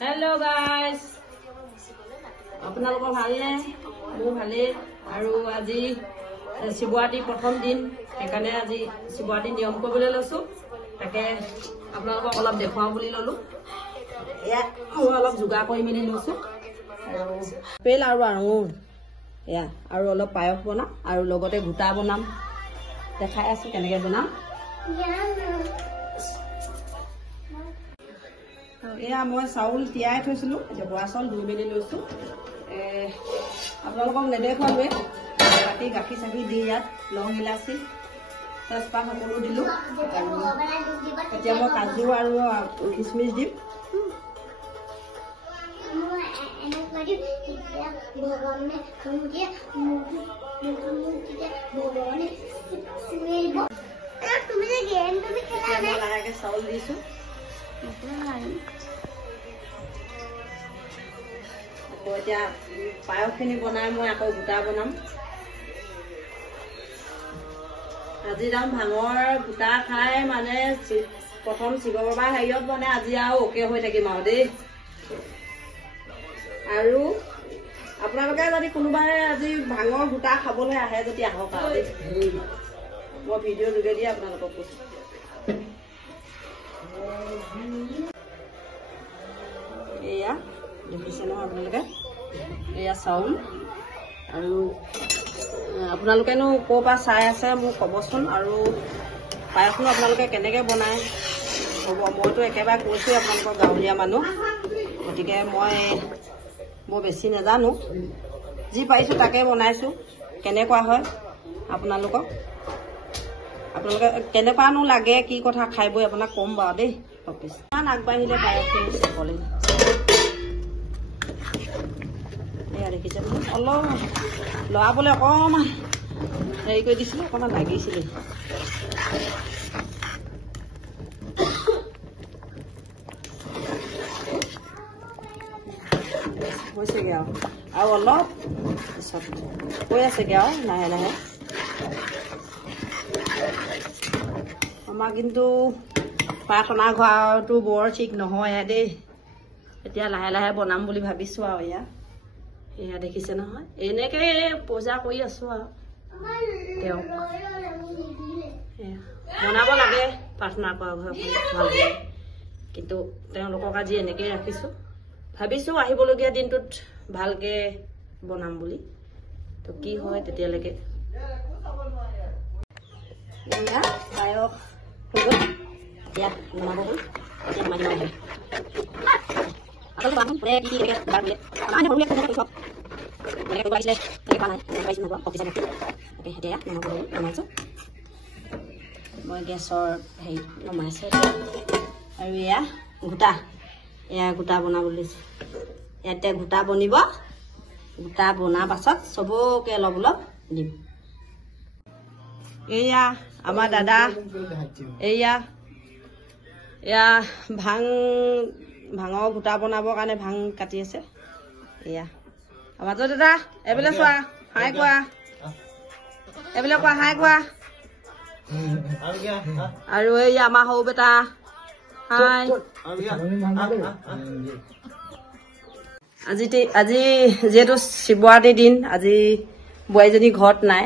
Hello guys. আপোনালোকৰ ভালনে? মোৰ ভালেই আৰু আজি শিৱৰাত্ৰি প্ৰথম দিন সেইকাৰণে আজি শিৱৰাত্ৰি নিয়ম কৰিবলৈ লৈছো তাকে আপোনালোকক অলপ দেখুৱাও বুলি ললো এয়া মই অলপ যোগাৰ কৰি মেলি লৈছো আৰু আপেল আৰু আঙুৰ এয়া আৰু অলপ পায়স বনাম আৰু লগতে গোটা বনাম দেখাই আছো কেনেকৈ বনাম এয়া মই চাউল তিয়াই থৈছিলো এতিয়া বৰা চাউল ধুই মেলি লৈছো আপোনালোকক নেদেখুৱালোৱে ৰাতি গাখীৰ চাখি দি ইয়াত লং ইলাচি তেজপাত সকলো দিলো এতিয়া মই কাজু আৰু কিচমিচ দিম লাহেকে চাউল দিছো এতিয়া পায়সখিনি বনাই মই আকৌ গোটা বনাম আজি যাম ভাঙৰ গোটা খাই মানে প্ৰথম শিৱ বাবা হেৰিয়ত মানে আজি আৰু অকে হৈ থাকিম আৰু দেই আৰু আপোনালোকে যদি কোনোবাই আজি ভাঙৰ গোটা খাবলৈ আহে যদি আহক আৰু দেই মই ভিডিঅ' যোগেদি আপোনালোকক কৈছো এয়া দেখিছে নহয় আপোনালোকে এয়া চাউল আৰু আপোনালোকেনো ক'ৰ পৰা চাই আছে মোক ক'বচোন আৰু পায়সনো আপোনালোকে কেনেকৈ বনায় হ'ব মইতো একেবাৰে কৈছোঁৱেই আপোনালোকৰ গাঁৱলীয়া মানুহ গতিকে মই বৰ বেছি নাজানো যি পাৰিছোঁ তাকে বনাইছোঁ কেনেকুৱা হয় আপোনালোকে কেনেকুৱানো লাগে কি কথা খাই বৈ আপোনাক ক'ম বাৰু দেই ইমান আগবাঢ়িলে পায়সখিনি চাবলৈ এয়া দেখিছে অলপ লৰাবলৈ অকণমান হেৰি কৰি দিছিলে অকণমান লাগিছিলে হৈছেগৈ আৰু অলপ পিছত হৈ আছেগৈ আৰু লাহে লাহে আমাৰ কিন্তু প্ৰাৰ্থনা ঘৰটো বৰ ঠিক নহয় দেই এতিয়া লাহে লাহে বনাম বুলি ভাবিছোঁ আৰু এয়া দেখিছে নহয় এনেকৈ পূজা কৰি আছোঁ আৰু তেওঁক বনাব লাগে প্ৰাৰ্থনা কৰা ঘৰখন ভালকৈ কিন্তু তেওঁলোকক আজি এনেকৈ ৰাখিছোঁ ভাবিছোঁ আহিবলগীয়া দিনটোত ভালকৈ বনাম বুলি তো কি হয় তেতিয়ালৈকে এয়া পায়স হৈ গ'ল এতিয়া বনাব হ'ল এতিয়া মাৰি আহে মই গেছৰ হেৰি নমাইছোঁ আৰু এয়া গোটা বনাবলৈ লৈছোঁ ইয়াতে গোটা বনিব গোটা বনাৰ পাছত চবকে অলপ অলপ দিম এয়া আমাৰ দাদা এয়া ভাঙৰ গোটা বনাবৰ কাৰণে ভাং কাটি আছে এয়া আমাৰ দাদা এইবিলাক চোৱা হাই কোৱা এইবিলাক কোৱা হাই কোৱা আৰু এই আমাৰ সৰু বেটা হাই আজি যিহেতু শিৱৰাত্ৰিৰ দিন আজি বোৱাৰীজনী ঘৰত নাই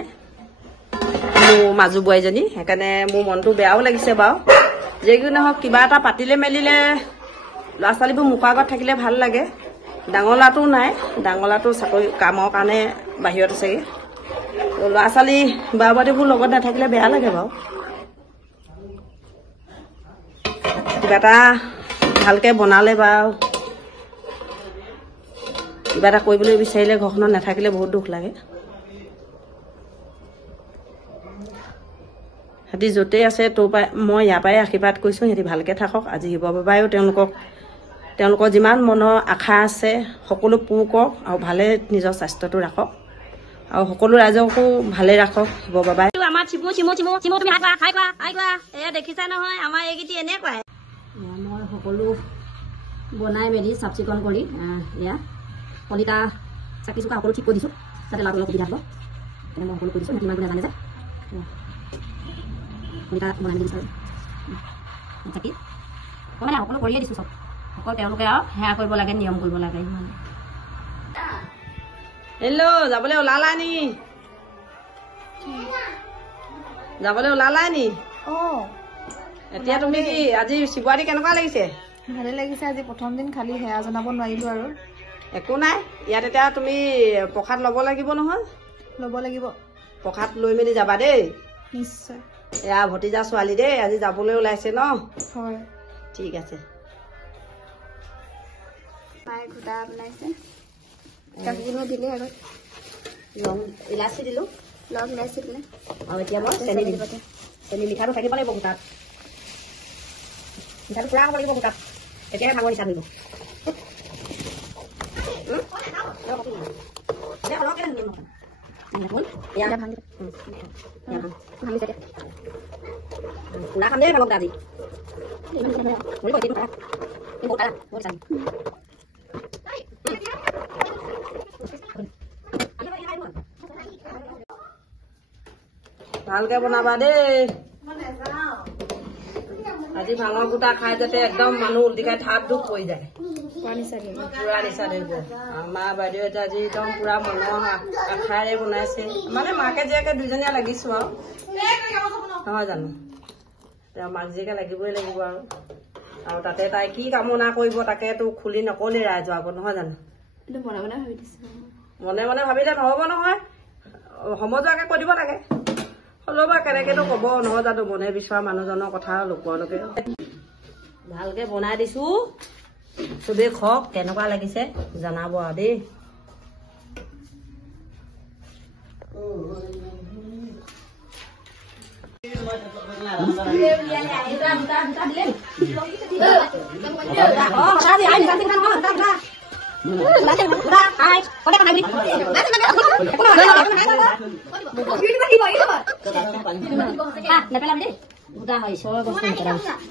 মোৰ মাজু বোৱাৰীজনী সেইকাৰণে মোৰ মনটো বেয়াও লাগিছে বাৰু যিকি নহওক কিবা এটা পাতিলে মেলিলে ল'ৰা ছোৱালীবোৰ মুখৰ আগত থাকিলে ভাল লাগে ডাঙৰ ল'ৰাটোও নাই ডাঙৰ ল'ৰাটো চাকৰি কামৰ কাৰণে বাহিৰত আছেগৈ ল'ৰা ছোৱালী বা বাৰীবোৰ লগত নাথাকিলে বেয়া লাগে বাৰু কিবা এটা ভালকৈ বনালে বা কিবা এটা কৰিবলৈ বিচাৰিলে ঘৰখনত নাথাকিলে বহুত দুখ লাগে সিহঁতি য'তেই আছে তোৰ পৰাই মই ইয়াৰ পৰাই আশীৰ্বাদ কৰিছোঁ সিহঁতি ভালকৈ থাকক আজি শিৱ বাবাইও তেওঁলোকৰ যিমান মনৰ আশা আছে সকলো পূৰ কৰক আৰু ভালে নিজৰ স্বাস্থ্যটো ৰাখক আৰু সকলো ৰাইজকো ভালে ৰাখক শিৱ বাবাই আমাৰ চিমু তুমি হাই কোৱা এয়া দেখিছা নহয় আমাৰ এইকেইটি এনেকুৱাই মই সকলো বনাই মেলি চাফ চিকুণ কৰি এয়া কলিতা চাকি চুকা সকলো ঠিক কৰি দিছোঁ যাতে লাভ অলপ সুবিধা হ'ব তেনে মই সকলো কৰি দিছোঁ কিমান কোনে জানে যে কলিতা বনাই মেলি দিছোঁ চাকি মানে সকলো কৰিয়ে দিছোঁ চব অকল তেওঁলোকে আৰু সেয়া কৰিব লাগে, নিয়ম কৰিব লাগে ইমান। হেল্ল' যাবলৈ ওলালা নি? যাবলৈ ওলালাই নি? এতিয়া তুমি কি আজি শিৱৰাত্ৰি কেনেকুৱা লাগিছে? ভালে লাগিছে। আজি প্ৰথম দিন খালি সেয়া জনাব নোৱাৰিলো আৰু। একো নাই, ইয়াত এতিয়া তুমি প্ৰসাদ ল'ব লাগিব নহয়। ল'ব লাগিব। প্ৰসাদ লৈ মেলি যাবা দেই। নিশ্চয়। এয়া ভতিজা ছোৱালী দেই, আজি যাবলৈ ওলাইছে ন? হয়। ঠিক আছে। মায়ে ঘোটা বনাইছে। গাখীৰনো দিলে আগত। লং ইলাচি দিলোঁ। লং ইলাচি দিলে। আৰু এতিয়া মই চেনি দিম। চেনি মিঠাটো থাকিব লাগিব গোটাত। মিঠাটো পুৰা হ'ব লাগিব গোটাত, তেতিয়াহে ভাঙৰ নিচা ধৰিব। পুৰা খাম দেই ভালক আজি। ভালকে বনাবা দেই। আজি ভাঙৰ গোটা খাই যাতে একদম মানুহ উল্টি খাই থাপ ধুপ পৰি যায়, পুৰা নিচা ধৰিব। আমাৰ বাইদেউহঁতে আজি একদম পুৰা মনৰ আশাৰে বনাইছে, মানে মাকে জীয়েকে দুইজনীয়া লাগিছো আৰু, নহয় জানো? মাক জীয়েকে লাগিবই লাগিব আৰু তাতে তাই কি কামনা কৰিব তাকে তো খুলি নকলে ৰাইজৰ আগত, নহয় জানো? মনে মনে ভাবিলে নহব নহয়, সমজুৱাকে কৈ দিব লাগে। হ'লেও বা কেনেকেনো কব, নহয় জানো? মনে বিচৰা মানুহজনৰ কথা লোকৰলৈকে ভালকে বনাই দিছো, চবেই খওক, কেনেকুৱা লাগিছে জনাব আৰু দেই।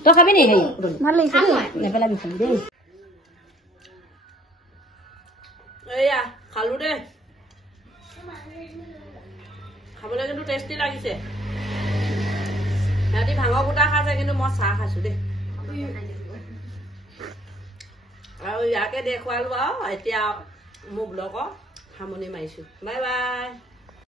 তই খাবি নি? ভাল লাগিছে নেপেলাবি দেই। এয়া খালো দেই, খাবলৈ কিন্তু টেষ্টি লাগিছে। সিহঁতি ভাঙৰ গোটা খাইছে, কিন্তু মই চাহ খাইছো দেই। আৰু ইয়াকে দেখুৱালো আৰু এতিয়া মোৰ ব্লগৰ সামৰণি মাৰিছো। Bye bye.